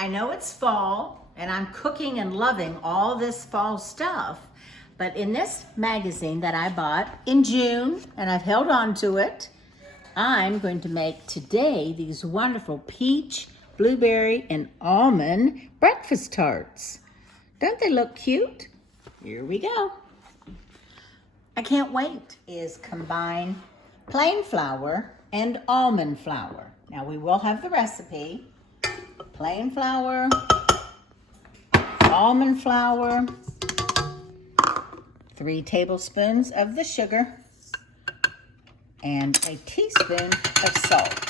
I know it's fall and I'm cooking and loving all this fall stuff, but in this magazine that I bought in June, and I've held on to it, I'm going to make today these wonderful peach, blueberry, and almond breakfast tarts. Don't they look cute? Here we go. I can't wait. Is combine plain flour and almond flour. Now we will have the recipe. Plain flour, almond flour, 3 tablespoons of the sugar, and a teaspoon of salt.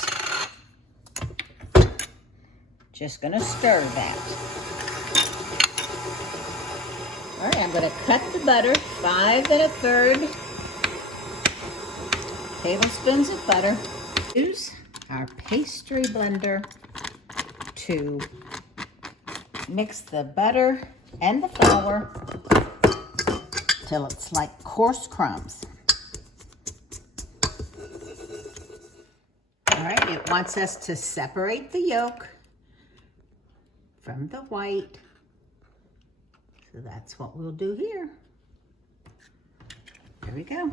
Just gonna stir that. All right, I'm gonna cut the butter, 5 1/3 tablespoons of butter. Use our pastry blender to mix the butter and the flour till it's like coarse crumbs. All right, it wants us to separate the yolk from the white. So that's what we'll do here. There we go.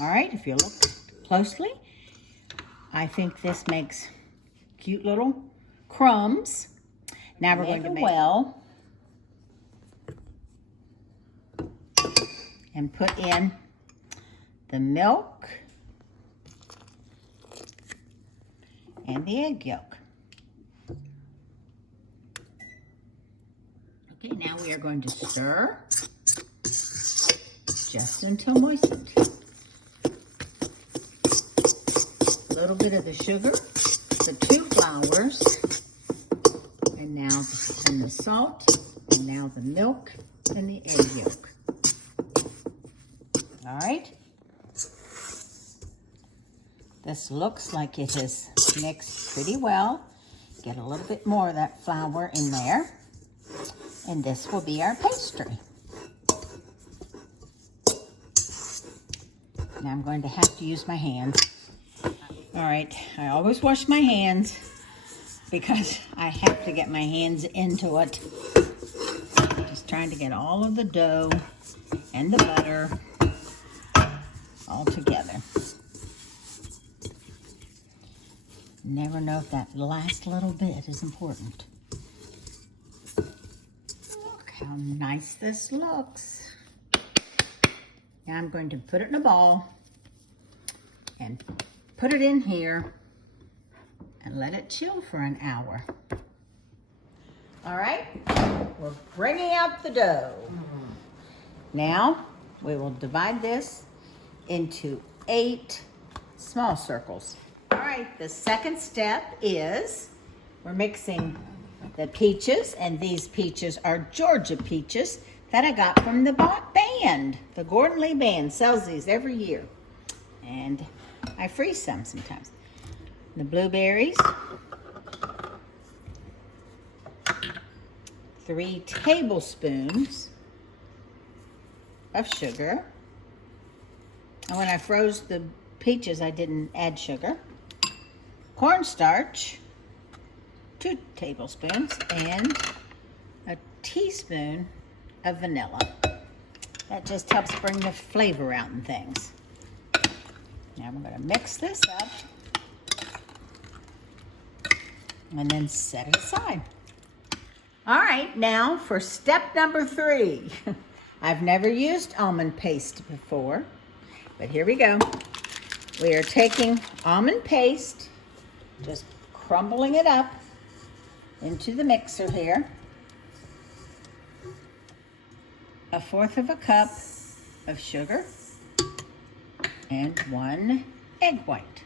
All right, if you look closely, I think this makes cute little crumbs. Now we're going to make well and put in the milk and the egg yolk. Okay, now we are going to stir just until moistened. A little bit of the sugar, the 2 flours, and now the salt, and now the milk and the egg yolk. All right. This looks like it is mixed pretty well. Get a little bit more of that flour in there. And this will be our pastry. Now I'm going to have to use my hands. All right, I always wash my hands because I have to get my hands into it. Just trying to get all of the dough and the butter all together. Never know if that last little bit is important. Look how nice this looks. Now I'm going to put it in a ball and put it in here and let it chill for an hour. All right, we're bringing out the dough. Now we will divide this into 8 small circles. All right, the second step is we're mixing the peaches, and these peaches are Georgia peaches that I got from the band. The Gordon Lee Band sells these every year, and I freeze some sometimes. The blueberries, 3 tablespoons of sugar. And when I froze the peaches, I didn't add sugar. Cornstarch, 2 tablespoons, and a teaspoon of vanilla. That just helps bring the flavor out in things. Now we're going to mix this up and then set it aside. All right, now for step number 3. I've never used almond paste before, but here we go. We are taking almond paste, just crumbling it up into the mixer here. 1/4 cup of sugar and 1 egg white.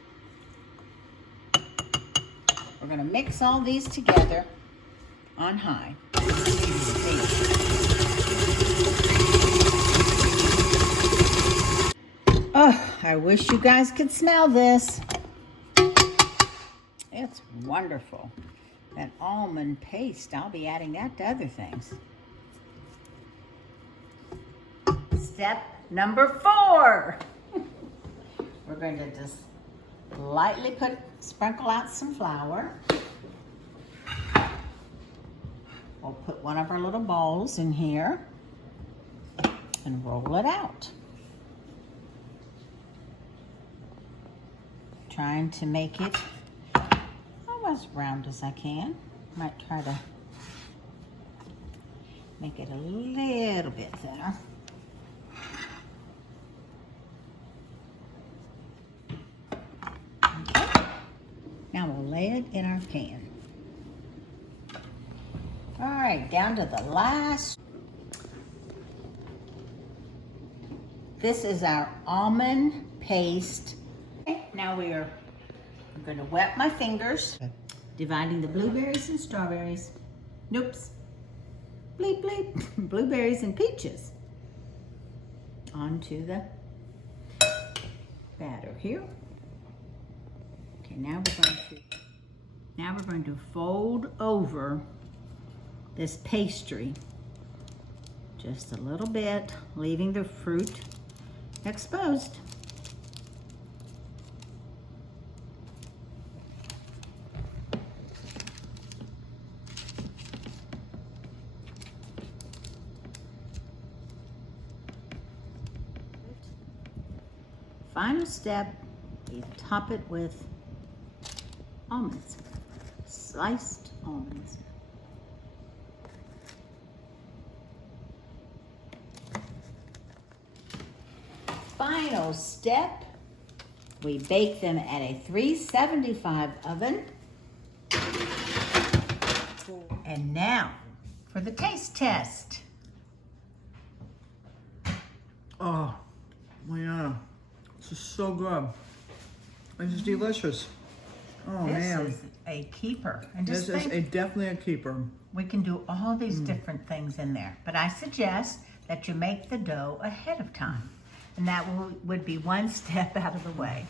We're going to mix all these together on high. Oh, I wish you guys could smell this. It's wonderful. That almond paste, I'll be adding that to other things. Step number 4. We're going to just lightly sprinkle out some flour. We'll put one of our little balls in here and roll it out. Trying to make it almost round as I can. Might try to make it a little bit thinner. Okay. Now we'll lay it in our pan. All right, down to the last. This is our almond paste. Okay, now I'm going to wet my fingers, dividing the blueberries and strawberries. Noops. Bleep, bleep. Blueberries and peaches onto the batter here. Okay, now we're going to fold over this pastry just a little bit, leaving the fruit exposed. Final step, you top it with almonds, sliced almonds. Final step, we bake them at a 375 oven. And now for the taste test. Oh, yeah. This is so good. This is delicious. Oh, man. This is a keeper. And This is definitely a keeper. We can do all these different things in there, but I suggest that you make the dough ahead of time. And that would be one step out of the way.